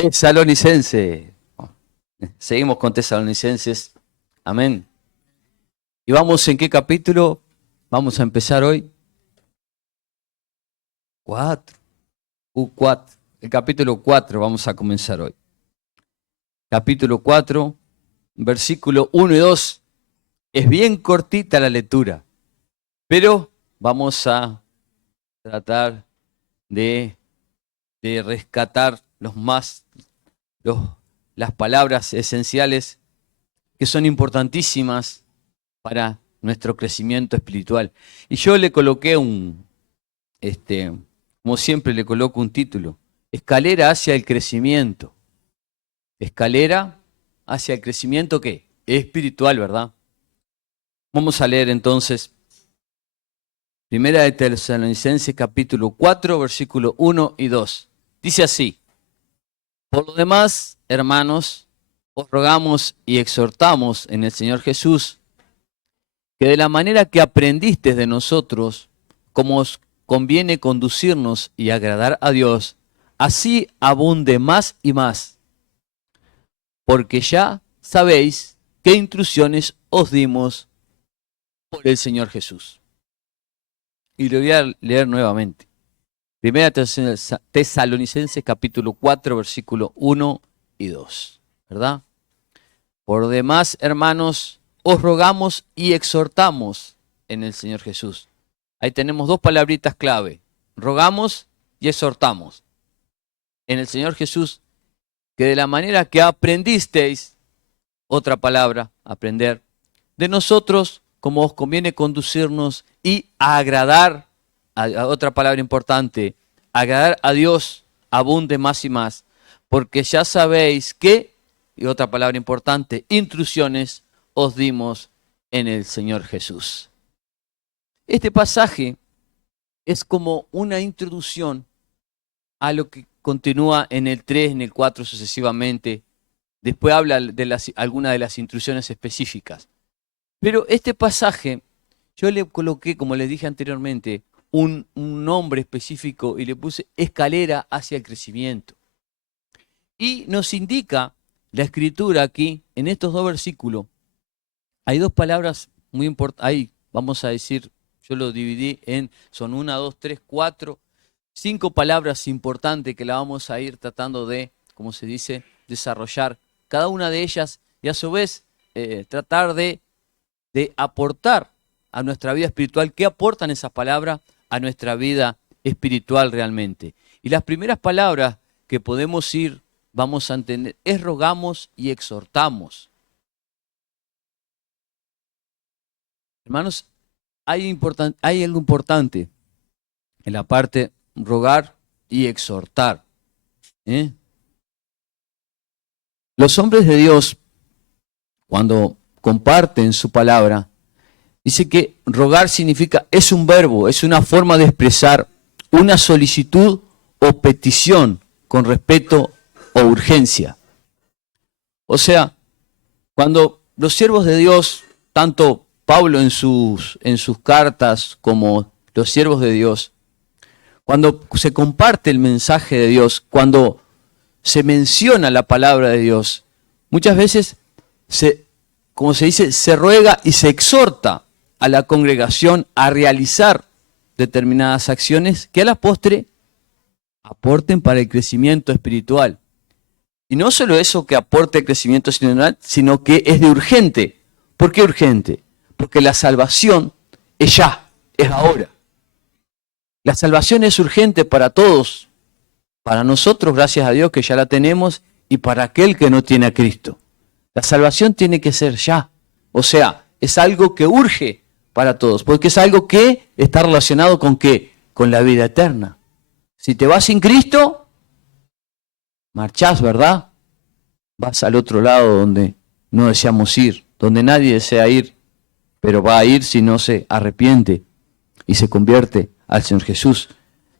Tesalonicense. Seguimos con Tesalonicenses. Amén. ¿Y vamos en qué capítulo? Vamos a empezar hoy. 4. El capítulo 4 vamos a comenzar hoy. Capítulo 4, versículo 1 y 2. Es bien cortita la lectura, pero vamos a tratar de rescatar las palabras esenciales que son importantísimas para nuestro crecimiento espiritual. Y yo le coloqué como siempre le coloco un título: Escalera hacia el crecimiento. Escalera hacia el crecimiento, ¿qué? Espiritual, ¿verdad? Vamos a leer entonces Primera de Tesalonicenses capítulo 4, versículo 1 y 2. Dice así: Por lo demás, hermanos, os rogamos y exhortamos en el Señor Jesús, que de la manera que aprendisteis de nosotros, como os conviene conducirnos y agradar a Dios, así abunde más y más, porque ya sabéis qué instrucciones os dimos por el Señor Jesús. Y lo voy a leer nuevamente. Primera Tesalonicenses capítulo 4, versículo 1 y 2. ¿Verdad? Por demás, hermanos, os rogamos y exhortamos en el Señor Jesús. Ahí tenemos dos palabritas clave: rogamos y exhortamos en el Señor Jesús, que de la manera que aprendisteis, otra palabra, aprender, de nosotros, como os conviene conducirnos y agradar, otra palabra importante, agradar a Dios, abunde más y más, porque ya sabéis que, y otra palabra importante, instrucciones os dimos en el Señor Jesús. Este pasaje es como una introducción a lo que continúa en el 3, en el 4 sucesivamente. Después habla de algunas de las instrucciones específicas. Pero este pasaje, yo le coloqué, como les dije anteriormente, un nombre específico y le puse escalera hacia el crecimiento. Y nos indica la escritura aquí, en estos dos versículos, hay dos palabras muy importantes. Ahí vamos a decir, yo lo dividí son 1, 2, 3, 4, 5 palabras importantes que la vamos a ir tratando de, como se dice, desarrollar cada una de ellas y a su vez tratar de aportar a nuestra vida espiritual. ¿Qué aportan esas palabras a nuestra vida espiritual realmente? Y las primeras palabras que vamos a entender, es rogamos y exhortamos. Hermanos, hay algo importante en la parte rogar y exhortar. Los hombres de Dios, cuando comparten su palabra, dice que rogar significa, es un verbo, es una forma de expresar una solicitud o petición con respeto o urgencia. O sea, cuando los siervos de Dios, tanto Pablo en sus cartas como los siervos de Dios, cuando se comparte el mensaje de Dios, cuando se menciona la palabra de Dios, muchas veces como se dice, se ruega y se exhorta a la congregación a realizar determinadas acciones que a la postre aporten para el crecimiento espiritual. Y no solo eso que aporte el crecimiento espiritual, sino que es de urgente. ¿Por qué urgente? Porque la salvación es ya, es ahora. La salvación es urgente para todos, para nosotros, gracias a Dios que ya la tenemos, y para aquel que no tiene a Cristo. La salvación tiene que ser ya. O sea, es algo que urge para todos, porque es algo que está relacionado con ¿qué? Con la vida eterna. Si te vas sin Cristo, marchás, ¿verdad? Vas al otro lado donde no deseamos ir, donde nadie desea ir, pero va a ir si no se arrepiente y se convierte al Señor Jesús.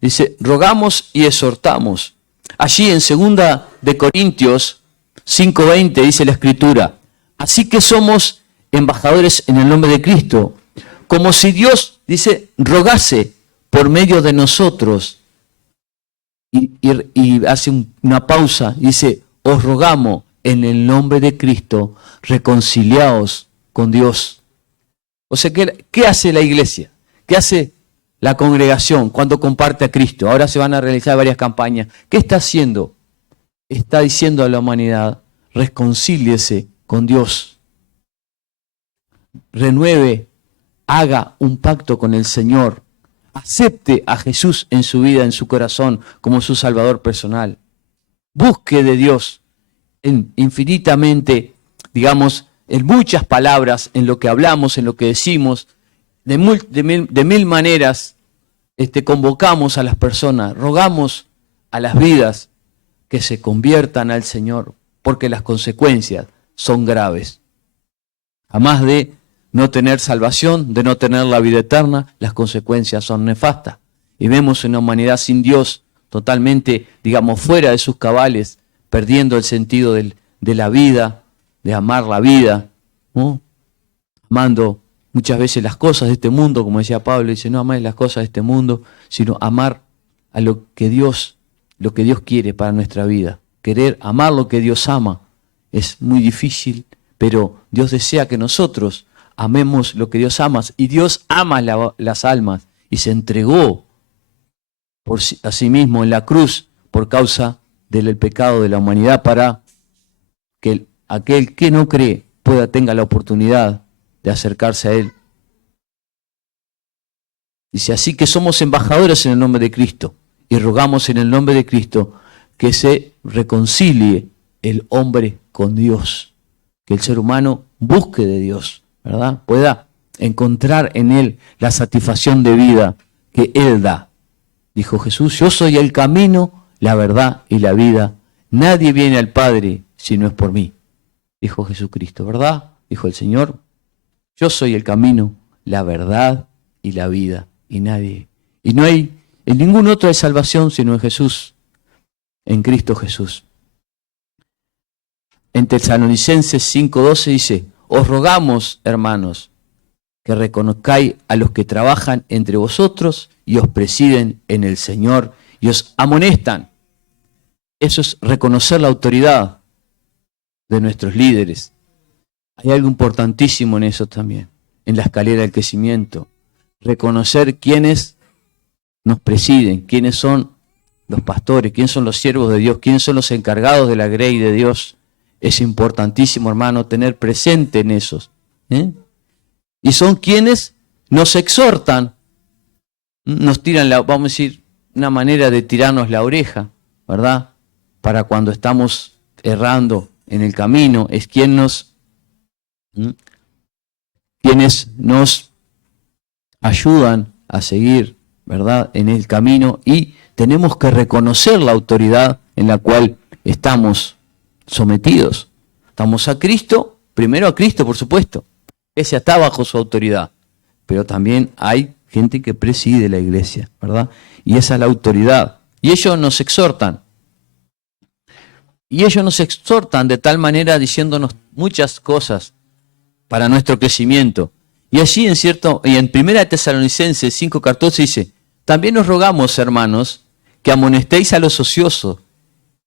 Dice, rogamos y exhortamos. Allí en 2 de Corintios 5:20 dice la Escritura: así que somos embajadores en el nombre de Cristo, como si Dios, dice, rogase por medio de nosotros. y hace una pausa, dice, os rogamos en el nombre de Cristo, reconciliaos con Dios. O sea, ¿qué hace la iglesia? ¿Qué hace la congregación cuando comparte a Cristo? Ahora se van a realizar varias campañas. ¿Qué está haciendo? Está diciendo a la humanidad, reconcíliese con Dios. Renueve, haga un pacto con el Señor. Acepte a Jesús en su vida, en su corazón, como su Salvador personal. Busque de Dios infinitamente, digamos, en muchas palabras, en lo que hablamos, en lo que decimos, de mil maneras, convocamos a las personas, rogamos a las vidas que se conviertan al Señor, porque las consecuencias son graves. Además de no tener salvación, de no tener la vida eterna, las consecuencias son nefastas. Y vemos una humanidad sin Dios, totalmente, digamos, fuera de sus cabales, perdiendo el sentido de la vida, de amar la vida, ¿no? Amando muchas veces las cosas de este mundo, como decía Pablo, dice, no amáis las cosas de este mundo, sino amar a lo que Dios quiere para nuestra vida. Querer amar lo que Dios ama es muy difícil, pero Dios desea que nosotros amemos lo que Dios ama, y Dios ama las almas, y se entregó a sí mismo en la cruz por causa del pecado de la humanidad, para que aquel que no cree tenga la oportunidad de acercarse a Él. Dice, así que somos embajadores en el nombre de Cristo, y rogamos en el nombre de Cristo que se reconcilie el hombre con Dios, que el ser humano busque de Dios, ¿verdad? Pueda encontrar en Él la satisfacción de vida que Él da. Dijo Jesús, yo soy el camino, la verdad y la vida. Nadie viene al Padre si no es por mí. Dijo Jesucristo, ¿verdad? Dijo el Señor, yo soy el camino, la verdad y la vida. Y no hay en ningún otro de salvación sino en Jesús, en Cristo Jesús. En Tesalonicenses 5:12 dice, os rogamos, hermanos, que reconozcáis a los que trabajan entre vosotros y os presiden en el Señor y os amonestan. Eso es reconocer la autoridad de nuestros líderes. Hay algo importantísimo en eso también, en la escalera del crecimiento. Reconocer quiénes nos presiden, quiénes son los pastores, quiénes son los siervos de Dios, quiénes son los encargados de la grey de Dios. Es importantísimo, hermano, tener presente en esos. Y son quienes nos exhortan, nos tiran, vamos a decir, una manera de tirarnos la oreja, ¿verdad? Para cuando estamos errando en el camino, es quienes nos ayudan a seguir, ¿verdad?, en el camino, y tenemos que reconocer la autoridad en la cual estamos sometidos. Estamos a Cristo, primero a Cristo, por supuesto. Ese está bajo su autoridad. Pero también hay gente que preside la iglesia, ¿verdad? Y esa es la autoridad. Y ellos nos exhortan. Y ellos nos exhortan de tal manera diciéndonos muchas cosas para nuestro crecimiento. Y allí en 1 Tesalonicenses 5:14 dice, también os rogamos, hermanos, que amonestéis a los ociosos,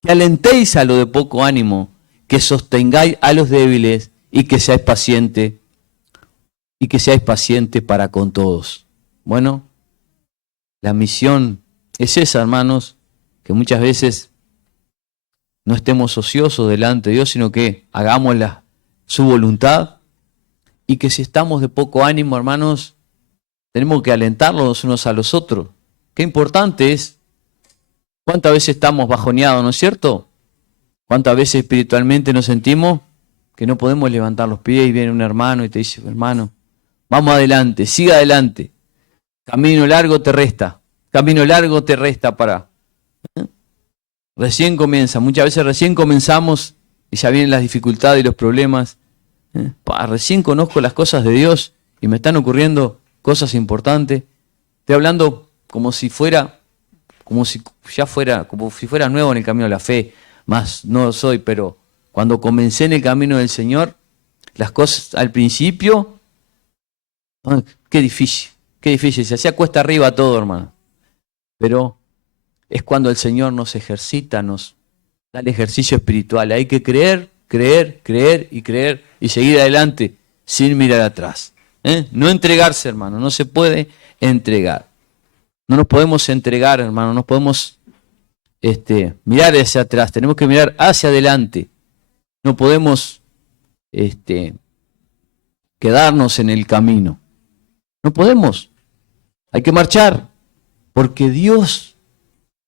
que alentéis a los de poco ánimo, que sostengáis a los débiles y que seáis pacientes para con todos. Bueno, la misión es esa, hermanos, que muchas veces no estemos ociosos delante de Dios, sino que hagamos su voluntad, y que si estamos de poco ánimo, hermanos, tenemos que alentarnos los unos a los otros. Qué importante es. ¿Cuántas veces estamos bajoneados, no es cierto? ¿Cuántas veces espiritualmente nos sentimos que no podemos levantar los pies y viene un hermano y te dice, hermano, vamos adelante, siga adelante. Camino largo te resta para... Recién comienza, muchas veces recién comenzamos y ya vienen las dificultades y los problemas. Recién conozco las cosas de Dios y me están ocurriendo cosas importantes. Estoy hablando como si fuera nuevo en el camino de la fe, más no lo soy, pero cuando comencé en el camino del Señor, las cosas al principio, qué difícil, se hacía cuesta arriba todo, hermano. Pero es cuando el Señor nos ejercita, nos da el ejercicio espiritual. Hay que creer, creer, creer y creer y seguir adelante sin mirar atrás. No entregarse, hermano, no se puede entregar. No nos podemos entregar, hermano, no podemos mirar hacia atrás, tenemos que mirar hacia adelante. No podemos quedarnos en el camino. No podemos. Hay que marchar, porque Dios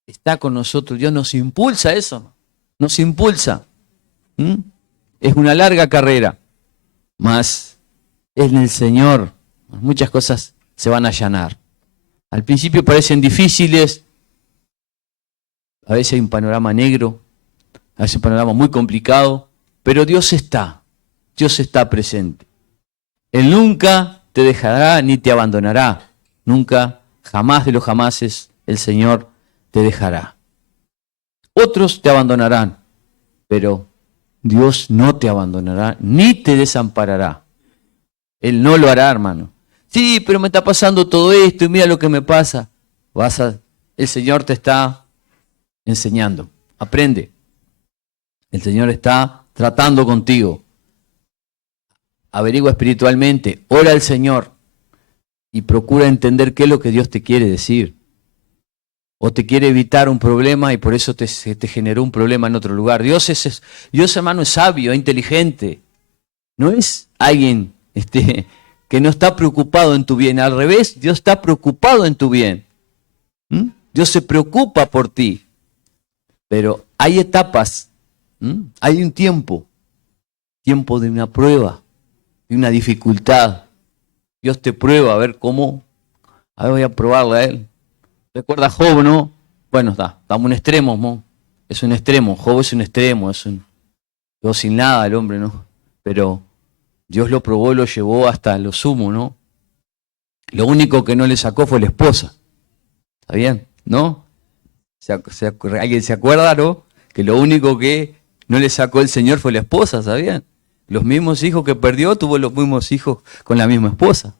está con nosotros. Dios nos impulsa a eso, nos impulsa. Es una larga carrera, mas en el Señor muchas cosas se van a allanar. Al principio parecen difíciles, a veces hay un panorama negro, a veces un panorama muy complicado, pero Dios está presente. Él nunca te dejará ni te abandonará, nunca, jamás de los jamases, el Señor te dejará. Otros te abandonarán, pero Dios no te abandonará ni te desamparará. Él no lo hará, hermano. Sí, pero me está pasando todo esto y mira lo que me pasa. El Señor te está enseñando. Aprende. El Señor está tratando contigo. Averigua espiritualmente, ora al Señor y procura entender qué es lo que Dios te quiere decir. O te quiere evitar un problema y por eso te generó un problema en otro lugar. Dios, hermano, es sabio, es inteligente. No es alguien que no está preocupado en tu bien. Al revés, Dios está preocupado en tu bien. Dios se preocupa por ti. Pero hay etapas, hay un tiempo de una prueba, de una dificultad. Dios te prueba a ver cómo, a ver, voy a probarle a él. Recuerda Job, ¿no? Bueno, estamos en un extremo, ¿no? Es un extremo, Job es un extremo, quedó sin nada el hombre, ¿no? Pero Dios lo probó, lo llevó hasta lo sumo, ¿no? Lo único que no le sacó fue la esposa. ¿Está bien? ¿No? ¿Alguien se acuerda, no? Que lo único que no le sacó el Señor fue la esposa, ¿sabían? Los mismos hijos que perdió, tuvo los mismos hijos con la misma esposa.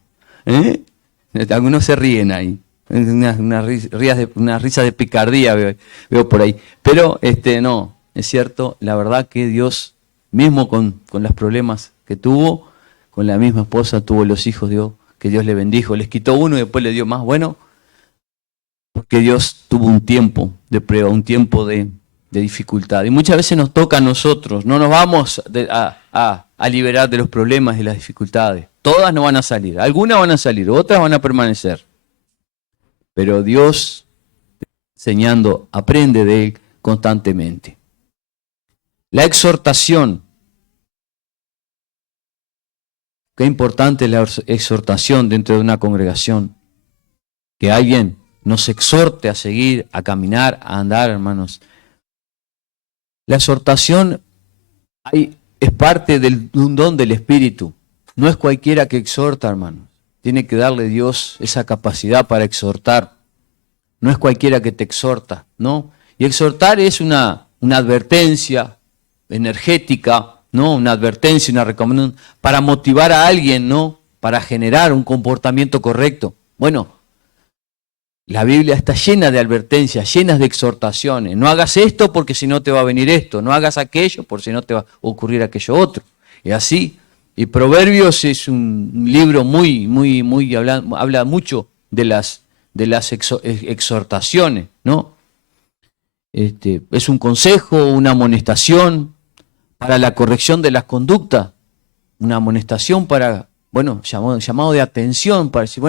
Algunos se ríen ahí. Una risa de picardía veo por ahí. Pero no, es cierto, la verdad que Dios, mismo con los problemas que tuvo, con la misma esposa tuvo los hijos, que Dios le bendijo. Les quitó uno y después le dio más. Bueno, porque Dios tuvo un tiempo de prueba, un tiempo de dificultad. Y muchas veces nos toca a nosotros, no nos vamos a liberar de los problemas y las dificultades. Todas no van a salir, algunas van a salir, otras van a permanecer. Pero Dios, enseñando, aprende de Él constantemente. La exhortación. Qué importante es la exhortación dentro de una congregación. Que alguien nos exhorte a seguir, a caminar, a andar, hermanos. La exhortación es parte de un don del Espíritu. No es cualquiera que exhorta, hermanos. Tiene que darle Dios esa capacidad para exhortar. No es cualquiera que te exhorta, ¿no? Y exhortar es una advertencia energética, ¿no? Una advertencia, una recomendación para motivar a alguien, ¿no? Para generar un comportamiento correcto. Bueno, la Biblia está llena de advertencias, llenas de exhortaciones. No hagas esto porque si no te va a venir esto. No hagas aquello porque si no te va a ocurrir aquello otro. Y así. Y Proverbios es un libro habla mucho de las exhortaciones, ¿no? Es un consejo, una amonestación para la corrección de las conductas, una amonestación para, llamado de atención, para decir,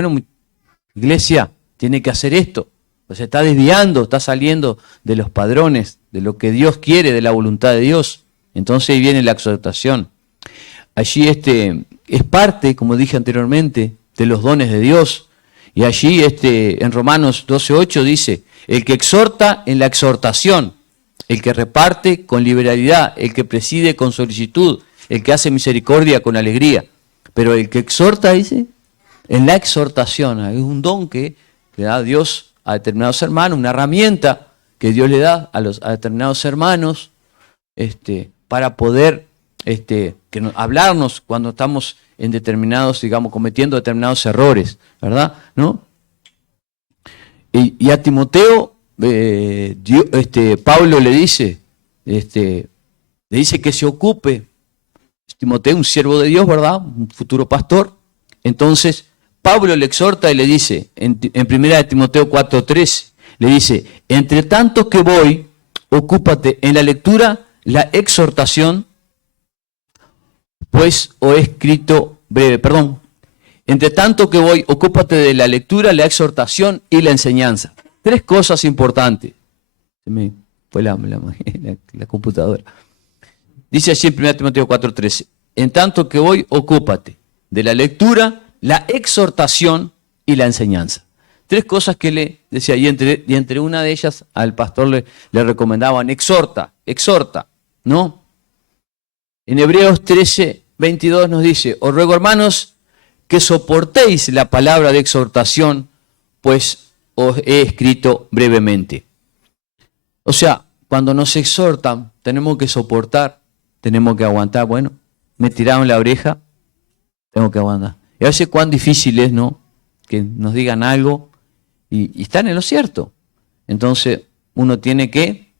iglesia, tiene que hacer esto, pues se está desviando, está saliendo de los padrones, de lo que Dios quiere, de la voluntad de Dios. Entonces ahí viene la exhortación. Allí es parte, como dije anteriormente, de los dones de Dios. Y allí en Romanos 12:8 dice, el que exhorta en la exhortación, el que reparte con liberalidad, el que preside con solicitud, el que hace misericordia con alegría. Pero el que exhorta, dice, en la exhortación, es un don que le da Dios a determinados hermanos, una herramienta que Dios le da a determinados hermanos para poder hablarnos cuando estamos en determinados, cometiendo determinados errores, ¿verdad? ¿No? Y a Timoteo Pablo le dice que se ocupe, Timoteo, un siervo de Dios, ¿verdad? Un futuro pastor. Entonces, Pablo le exhorta y le dice, en 1 Timoteo 4:13, le dice, entre tanto que voy, ocúpate en la lectura, la exhortación, pues os he escrito breve, perdón. Entre tanto que voy, ocúpate de la lectura, la exhortación y la enseñanza. 3 cosas importantes. Se me fue la computadora. Dice así en 1 Timoteo 4:13, en tanto que voy, ocúpate de la lectura, la exhortación y la enseñanza. 3 cosas que le decía, y entre una de ellas al pastor le recomendaban, exhorta, ¿no? En Hebreos 13:22 nos dice, os ruego, hermanos, que soportéis la palabra de exhortación, pues os he escrito brevemente. O sea, cuando nos exhortan, tenemos que soportar, tenemos que aguantar. Bueno, me tiraron la oreja, tengo que aguantar. Y a veces cuán difícil es, ¿no? Que nos digan algo y están en lo cierto. Entonces, uno tiene que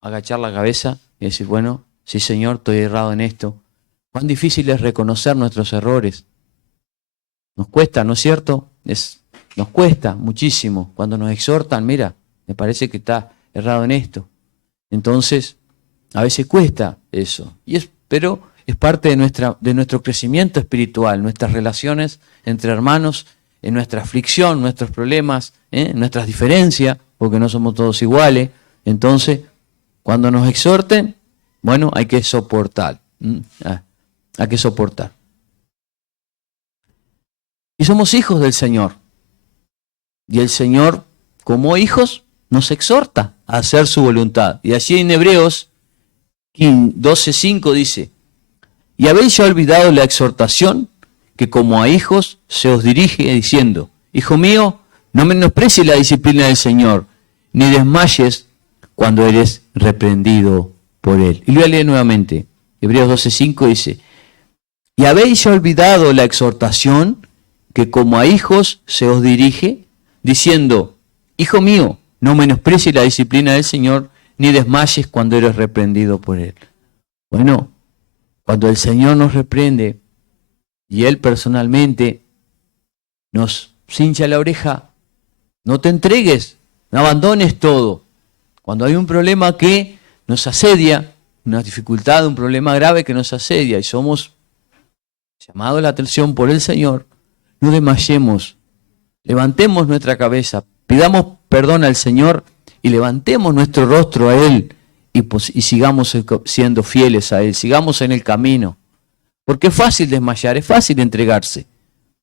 agachar la cabeza y decir, bueno, sí Señor, estoy errado en esto. Cuán difícil es reconocer nuestros errores. Nos cuesta, ¿no es cierto? Nos cuesta muchísimo. Cuando nos exhortan, mira, me parece que está errado en esto. Entonces, a veces cuesta eso. Pero es parte de nuestro crecimiento espiritual, nuestras relaciones entre hermanos, en nuestra aflicción, nuestros problemas, nuestras diferencias, porque no somos todos iguales. Entonces, cuando nos exhorten, bueno, hay que soportar. Hay que soportar. Y somos hijos del Señor. Y el Señor, como hijos, nos exhorta a hacer su voluntad. Y así en Hebreos 12:5 dice, y habéis ya olvidado la exhortación que como a hijos se os dirige diciendo, hijo mío, no menosprecies la disciplina del Señor, ni desmayes cuando eres reprendido por Él. Y lo voy a leer nuevamente. Hebreos 12:5 dice, y habéis ya olvidado la exhortación que como a hijos se os dirige, diciendo, hijo mío, no menosprecies la disciplina del Señor, ni desmayes cuando eres reprendido por Él. Bueno, cuando el Señor nos reprende y Él personalmente nos cincha la oreja, no te entregues, no abandones todo. Cuando hay un problema que nos asedia, una dificultad, un problema grave que nos asedia y somos llamados a la atención por el Señor, no desmayemos, levantemos nuestra cabeza, pidamos perdón al Señor y levantemos nuestro rostro a Él y sigamos siendo fieles a Él, sigamos en el camino. Porque es fácil desmayar, es fácil entregarse,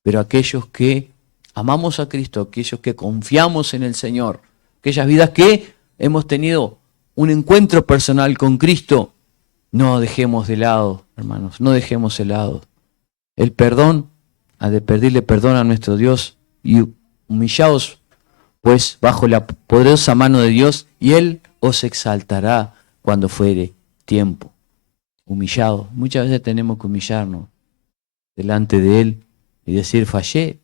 pero aquellos que amamos a Cristo, aquellos que confiamos en el Señor, aquellas vidas que hemos tenido un encuentro personal con Cristo, no dejemos de lado, hermanos, no dejemos de lado. El perdón, ha de pedirle perdón a nuestro Dios y humillaos pues bajo la poderosa mano de Dios y Él os exaltará cuando fuere tiempo. Humillado. Muchas veces tenemos que humillarnos delante de Él y decir, fallé,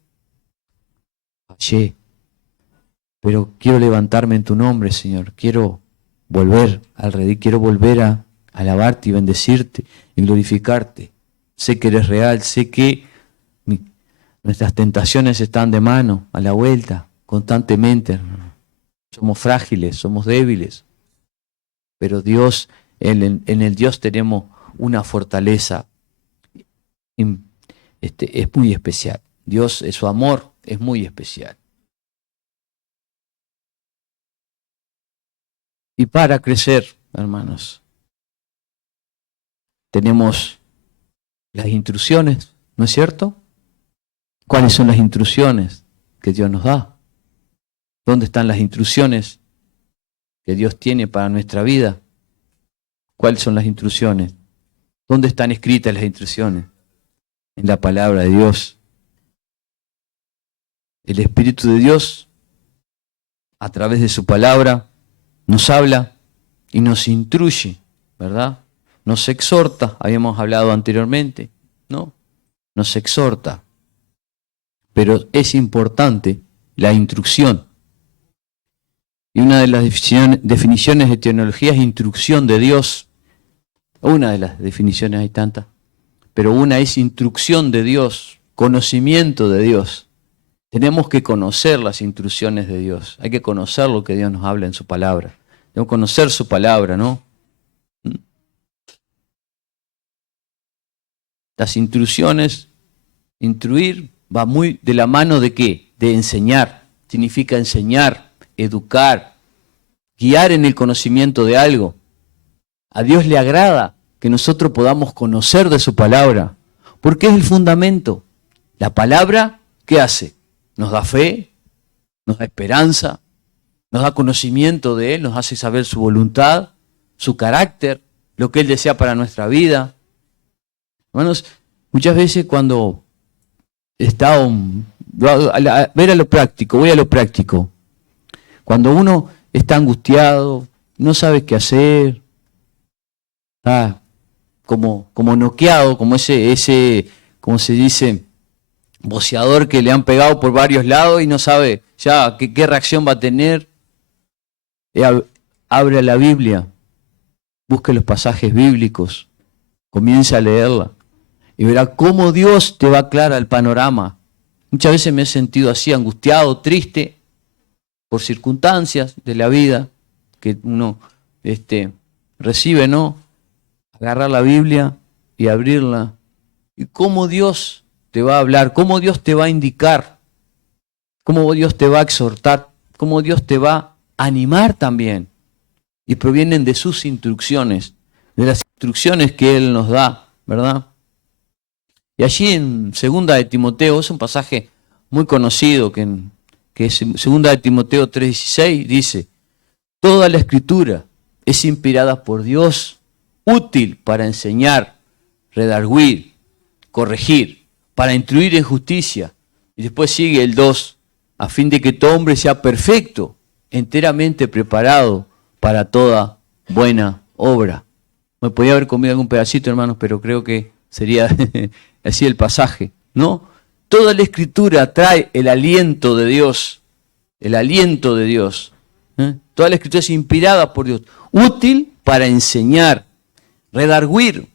pero quiero levantarme en tu nombre, Señor. Quiero volver al redil, quiero volver a alabarte y bendecirte y glorificarte. Sé que eres real, sé que nuestras tentaciones están de mano, a la vuelta, constantemente. Somos frágiles, somos débiles. Pero Dios, en el Dios tenemos una fortaleza. Es muy especial. Dios, su amor es muy especial. Y para crecer, hermanos, tenemos las instrucciones, ¿no es cierto? ¿Cuáles son las instrucciones que Dios nos da? ¿Dónde están las instrucciones que Dios tiene para nuestra vida? ¿Cuáles son las instrucciones? ¿Dónde están escritas las instrucciones? En la palabra de Dios. El Espíritu de Dios, a través de su palabra, nos habla y nos instruye, ¿verdad? Nos exhorta, habíamos hablado anteriormente, ¿no? Nos exhorta. Pero es importante la instrucción. Y una de las definiciones de teología es instrucción de Dios. Una de las definiciones, hay tantas, pero una es instrucción de Dios, conocimiento de Dios. Tenemos que conocer las instrucciones de Dios. Hay que conocer lo que Dios nos habla en su palabra. Tenemos que conocer su palabra, ¿no? Las instrucciones, instruir, va muy de la mano de ¿qué? De enseñar. Significa enseñar, educar, guiar en el conocimiento de algo. A Dios le agrada que nosotros podamos conocer de su palabra, porque es el fundamento. La palabra, ¿qué hace? Nos da fe, nos da esperanza, nos da conocimiento de Él, nos hace saber su voluntad, su carácter, lo que Él desea para nuestra vida. Hermanos, muchas veces cuando voy a lo práctico. Cuando uno está angustiado, no sabe qué hacer, está como noqueado, como ese, como se dice, boceador que le han pegado por varios lados y no sabe ya qué reacción va a tener. Abre la Biblia, busque los pasajes bíblicos, comience a leerla y verá cómo Dios te va a aclarar el panorama. Muchas veces me he sentido así, angustiado, triste, por circunstancias de la vida que uno recibe, ¿no? Agarrar la Biblia y abrirla. Y cómo Dios te va a hablar, cómo Dios te va a indicar, cómo Dios te va a exhortar, cómo Dios te va a animar también. Y provienen de sus instrucciones, de las instrucciones que Él nos da, ¿verdad? Y allí en 2 de Timoteo, es un pasaje muy conocido, que es 2 de Timoteo 3:16, dice: toda la Escritura es inspirada por Dios, útil para enseñar, redarguir, corregir, para instruir en justicia. Y después sigue el 2, a fin de que todo hombre sea perfecto, enteramente preparado para toda buena obra. Me podía haber comido algún pedacito, hermanos, pero creo que sería así el pasaje, ¿no? Toda la Escritura trae el aliento de Dios, el aliento de Dios. Toda la Escritura es inspirada por Dios, útil para enseñar, redarguir.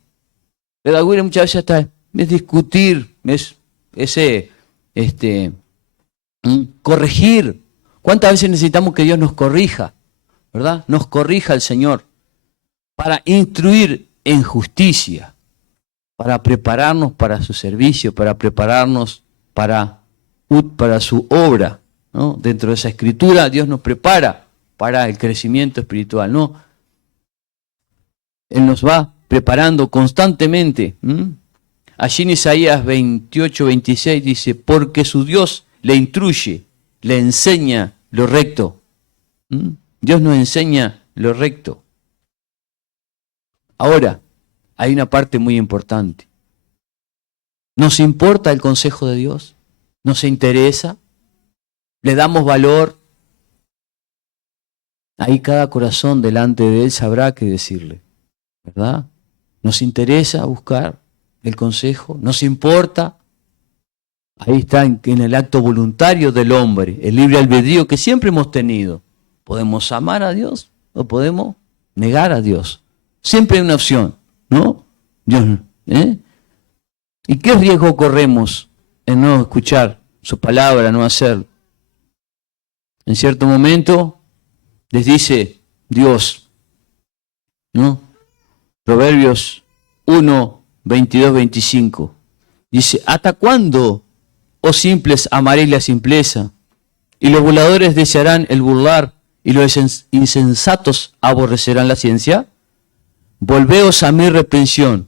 Redarguir muchas veces hasta es discutir, es corregir. ¿Cuántas veces necesitamos que Dios nos corrija? ¿Verdad? Nos corrija el Señor para instruir en justicia, para prepararnos para su servicio, para prepararnos para su obra, ¿no? Dentro de esa Escritura Dios nos prepara para el crecimiento espiritual, ¿no? Él nos va preparando constantemente. Allí en Isaías 28:26 dice: porque su Dios le instruye, le enseña lo recto. Dios nos enseña lo recto. Ahora, hay una parte muy importante. ¿Nos importa el consejo de Dios? ¿Nos interesa? ¿Le damos valor? Ahí cada corazón delante de Él sabrá qué decirle, ¿verdad? ¿Nos interesa buscar el consejo? ¿Nos importa? Ahí está en el acto voluntario del hombre, el libre albedrío que siempre hemos tenido. Podemos amar a Dios o podemos negar a Dios. Siempre hay una opción, ¿no? Dios, ¿Y qué riesgo corremos en no escuchar su palabra, no hacerlo? En cierto momento les dice Dios, ¿no? Proverbios 1, 22, 25. Dice: ¿hasta cuándo, oh simples, amaréis la simpleza? Y los burladores desearán el burlar, y los insensatos aborrecerán la ciencia. Volveos a mi reprensión.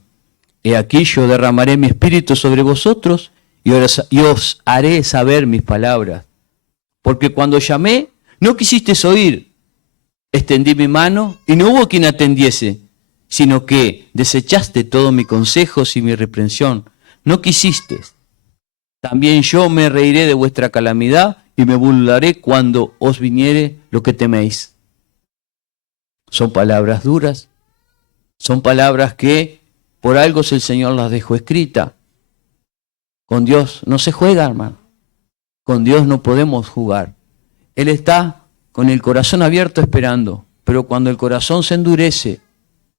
He aquí yo derramaré mi espíritu sobre vosotros, y os haré saber mis palabras. Porque cuando llamé, no quisisteis oír. Extendí mi mano, y no hubo quien atendiese, sino que desechaste todos mis consejos y mi reprensión. No quisisteis. También yo me reiré de vuestra calamidad, y me burlaré cuando os viniere lo que teméis. Son palabras duras. Son palabras que por algo el Señor las dejó escritas. Con Dios no se juega, hermano. Con Dios no podemos jugar. Él está con el corazón abierto esperando, pero cuando el corazón se endurece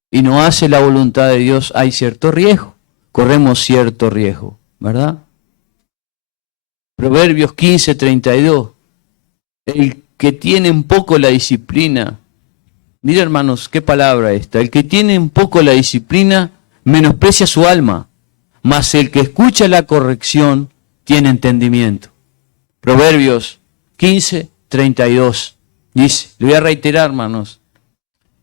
y no hace la voluntad de Dios, hay cierto riesgo, corremos cierto riesgo, ¿verdad? Proverbios 15:32, el que tiene un poco la disciplina, mira hermanos, qué palabra esta, el que tiene un poco la disciplina menosprecia su alma, mas el que escucha la corrección tiene entendimiento. Proverbios 15:32 dice, le voy a reiterar hermanos,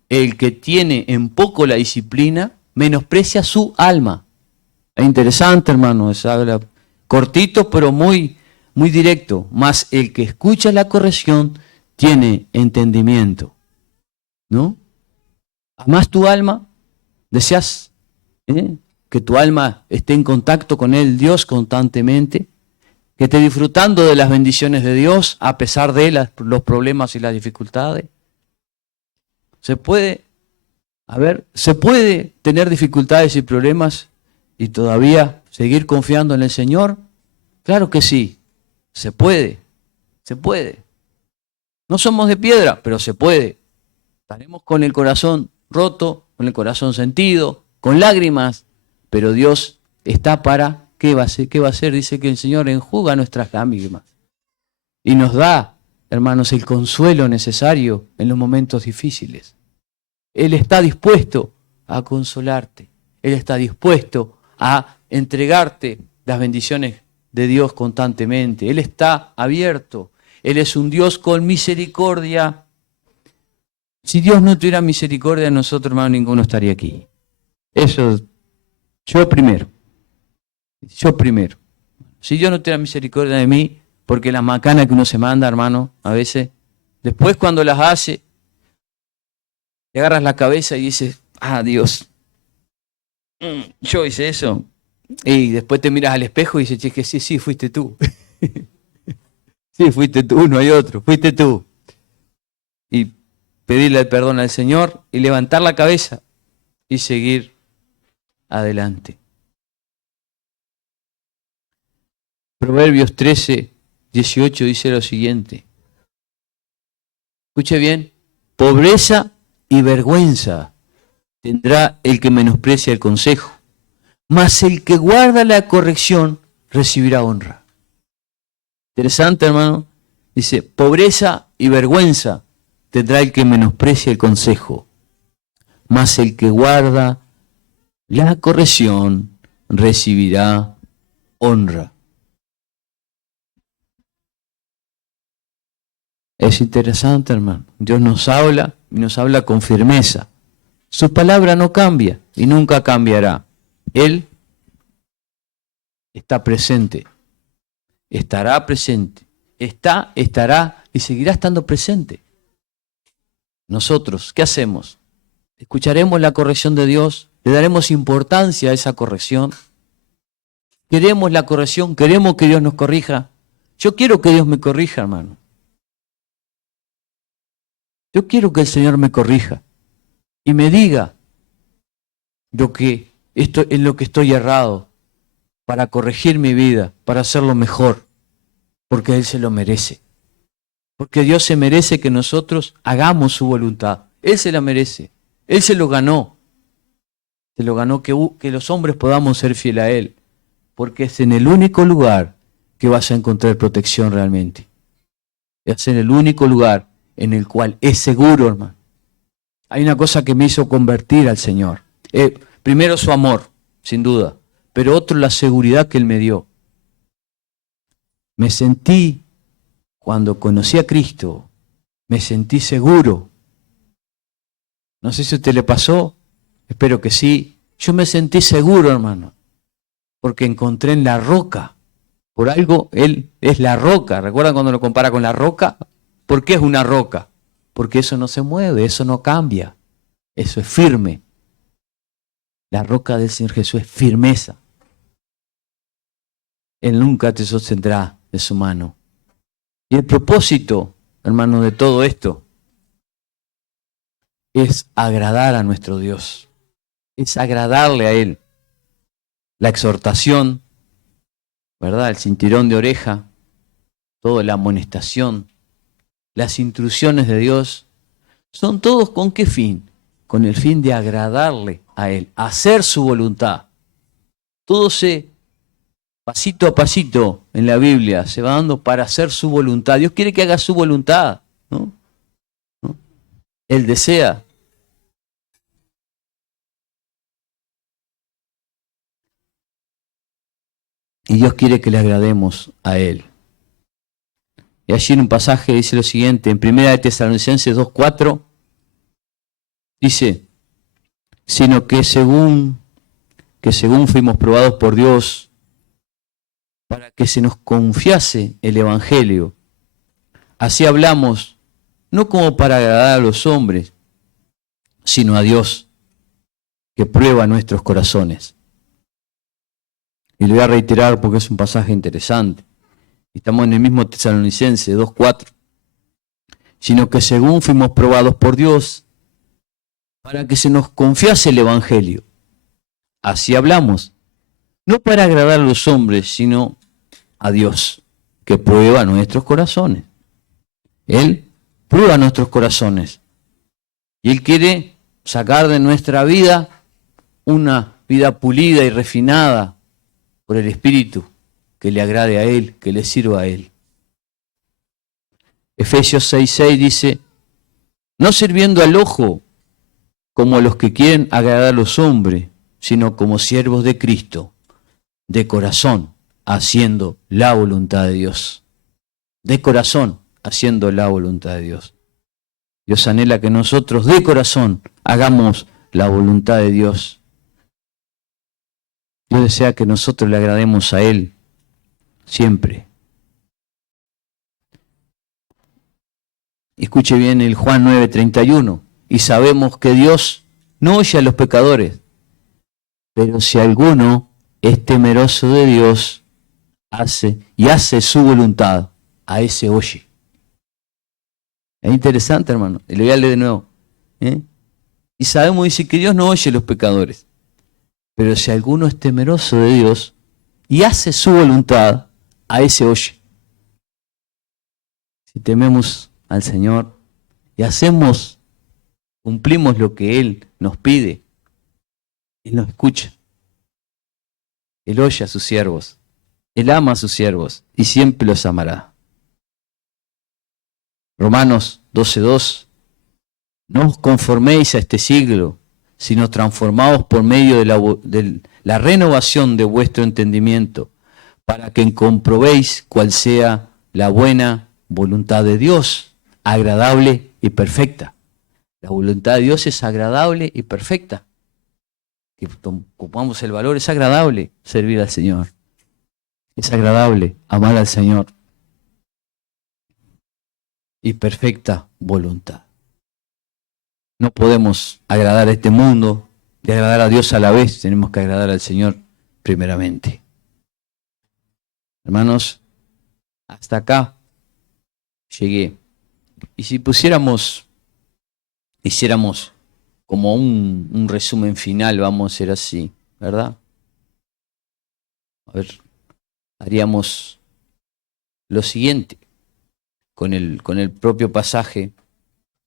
el que tiene en poco la disciplina menosprecia su alma. Es interesante hermanos, habla cortito pero muy directo, mas el que escucha la corrección tiene entendimiento, ¿no? ¿Amás tu alma? ¿Deseas que tu alma esté en contacto con el Dios constantemente? ¿Que esté disfrutando de las bendiciones de Dios a pesar de los problemas y las dificultades? Se puede tener dificultades y problemas y todavía seguir confiando en el Señor. Claro que sí, se puede. No somos de piedra, pero se puede. Estaremos con el corazón roto, con el corazón sentido, con lágrimas, pero Dios está para, ¿qué va a hacer? Dice que el Señor enjuga nuestras lágrimas y nos da, hermanos, el consuelo necesario en los momentos difíciles. Él está dispuesto a consolarte, Él está dispuesto a entregarte las bendiciones de Dios constantemente. Él está abierto, Él es un Dios con misericordia. Si Dios no tuviera misericordia de nosotros, hermano, ninguno estaría aquí. Eso, yo primero. Si Dios no tuviera misericordia de mí, porque las macanas que uno se manda, hermano, a veces, después cuando las hace, te agarras la cabeza y dices, Dios, yo hice eso. Y después te miras al espejo y dices, che, que sí, fuiste tú. Sí, fuiste tú, no hay otro, fuiste tú. Y pedirle el perdón al Señor y levantar la cabeza y seguir adelante. Proverbios 13:18 dice lo siguiente. Escuche bien, pobreza y vergüenza tendrá el que menosprecia el consejo, mas el que guarda la corrección recibirá honra. Interesante, hermano. Dice, pobreza y vergüenza tendrá el que menosprecia el consejo, mas el que guarda la corrección recibirá honra. Es interesante, hermano. Dios nos habla y nos habla con firmeza. Su palabra no cambia y nunca cambiará. Él está presente, estará presente, estará y seguirá estando presente. Nosotros, ¿qué hacemos? ¿Escucharemos la corrección de Dios? ¿Le daremos importancia a esa corrección? ¿Queremos la corrección? ¿Queremos que Dios nos corrija? Yo quiero que Dios me corrija, hermano. Yo quiero que el Señor me corrija y me diga en lo que estoy errado, para corregir mi vida, para hacerlo mejor, porque Él se lo merece. Porque Dios se merece que nosotros hagamos su voluntad. Él se la merece. Él se lo ganó. Se lo ganó que los hombres podamos ser fieles a Él, porque es en el único lugar que vas a encontrar protección realmente. Es en el único lugar en el cual es seguro, hermano. Hay una cosa que me hizo convertir al Señor. Primero su amor, sin duda, pero otro la seguridad que Él me dio. Me sentí, cuando conocí a Cristo, me sentí seguro. No sé si a usted le pasó, espero que sí. Yo me sentí seguro, hermano, porque encontré en la roca. Por algo, Él es la roca. ¿Recuerdan cuando lo compara con la roca? ¿Por qué es una roca? Porque eso no se mueve, eso no cambia. Eso es firme. La roca del Señor Jesús es firmeza. Él nunca te sostendrá de su mano. Y el propósito, hermano, de todo esto es agradar a nuestro Dios. Es agradarle a Él. La exhortación, ¿verdad? El cinturón de oreja, toda la amonestación, las instrucciones de Dios, son todos ¿con qué fin? Con el fin de agradarle a Él, hacer su voluntad. Todo se, pasito a pasito en la Biblia, se va dando para hacer su voluntad. Dios quiere que haga su voluntad, ¿no? ¿No? Él desea. Y Dios quiere que le agrademos a Él. Y allí en un pasaje dice lo siguiente, en 1 Tesalonicenses 2:4, dice, sino que según fuimos probados por Dios, para que se nos confiase el Evangelio, así hablamos, no como para agradar a los hombres, sino a Dios, que prueba nuestros corazones. Y lo voy a reiterar porque es un pasaje interesante. Estamos en el mismo Tesalonicenses 2:4. Sino que según fuimos probados por Dios, para que se nos confiase el Evangelio. Así hablamos, no para agradar a los hombres, sino a Dios, que prueba nuestros corazones. Él prueba nuestros corazones. Y Él quiere sacar de nuestra vida una vida pulida y refinada por el Espíritu, que le agrade a Él, que le sirva a Él. Efesios 6:6 dice, no sirviendo al ojo como los que quieren agradar a los hombres, sino como siervos de Cristo, de corazón, haciendo la voluntad de Dios. De corazón, haciendo la voluntad de Dios. Dios anhela que nosotros de corazón hagamos la voluntad de Dios. Dios desea que nosotros le agrademos a Él siempre. Escuche bien el Juan 9:31. Y sabemos que Dios no oye a los pecadores, pero si alguno es temeroso de Dios, hace su voluntad, a ese oye. Es interesante, hermano. Le voy a leer de nuevo. Y sabemos, dice, que Dios no oye a los pecadores, pero si alguno es temeroso de Dios y hace su voluntad, a ese oye. Si tememos al Señor y cumplimos lo que Él nos pide, Él nos escucha. Él oye a sus siervos. Él ama a sus siervos y siempre los amará. Romanos 12:2. No os conforméis a este siglo, sino transformaos por medio de la renovación de vuestro entendimiento, para que comprobéis cuál sea la buena voluntad de Dios, agradable y perfecta. La voluntad de Dios es agradable y perfecta. Que ocupamos el valor, es agradable servir al Señor. Es agradable amar al Señor. Y perfecta voluntad. No podemos agradar a este mundo y agradar a Dios a la vez. Tenemos que agradar al Señor primeramente. Hermanos, hasta acá llegué. Y si hiciéramos como un resumen final, vamos a hacer así, ¿verdad? A ver, haríamos lo siguiente con el propio pasaje.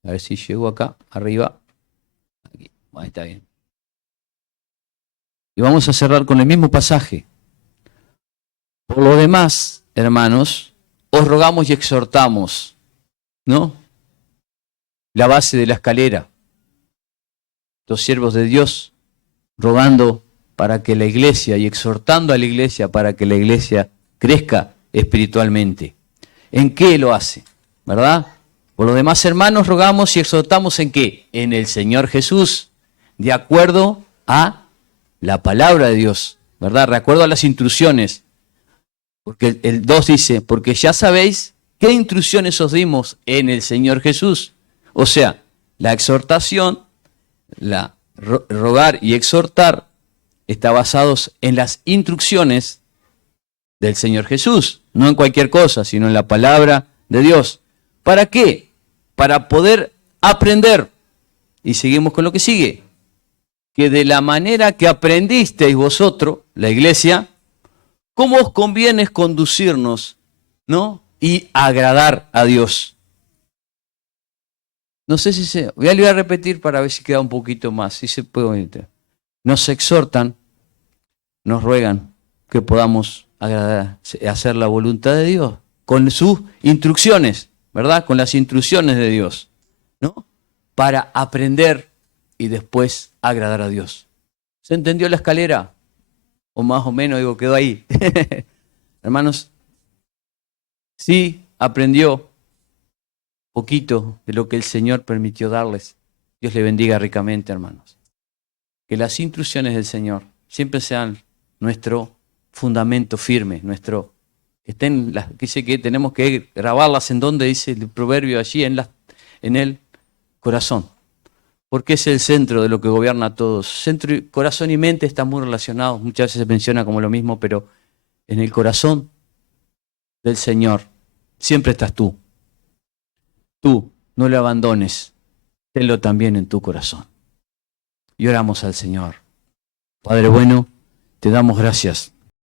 A ver si llego acá, arriba. Aquí, ahí está bien. Y vamos a cerrar con el mismo pasaje. Por lo demás, hermanos, os rogamos y exhortamos, ¿no? La base de la escalera. Los siervos de Dios rogando para que la iglesia y exhortando a la iglesia para que la iglesia crezca espiritualmente. ¿En qué lo hace? ¿Verdad? Por los demás, hermanos, rogamos y exhortamos ¿en qué? En el Señor Jesús, de acuerdo a la palabra de Dios, ¿verdad? De acuerdo a las instrucciones. Porque el 2 dice, porque ya sabéis qué instrucciones os dimos en el Señor Jesús. O sea, la exhortación, rogar y exhortar está basados en las instrucciones del Señor Jesús, no en cualquier cosa, sino en la palabra de Dios. ¿Para qué? Para poder aprender. Y seguimos con lo que sigue. Que de la manera que aprendisteis vosotros, la iglesia, cómo os conviene conducirnos, ¿no? Y agradar a Dios. No sé si se... Voy a repetir para ver si queda un poquito más, si se puede oír. Nos exhortan, nos ruegan que podamos agradar, hacer la voluntad de Dios con sus instrucciones, ¿verdad? Con las instrucciones de Dios, ¿no? Para aprender y después agradar a Dios. ¿Se entendió la escalera? O más o menos, digo, quedó ahí. Hermanos, sí aprendió poquito de lo que el Señor permitió darles. Dios le bendiga ricamente, hermanos. Que las instrucciones del Señor siempre sean nuestro fundamento firme, nuestro, estén las, dice que tenemos que grabarlas en donde dice el proverbio allí en el corazón, porque es el centro de lo que gobierna a todos. Centro, corazón y mente están muy relacionados, muchas veces se menciona como lo mismo, pero en el corazón del Señor siempre estás tú. Tú no lo abandones, tenlo también en tu corazón. Y oramos al Señor. Padre bueno, te damos gracias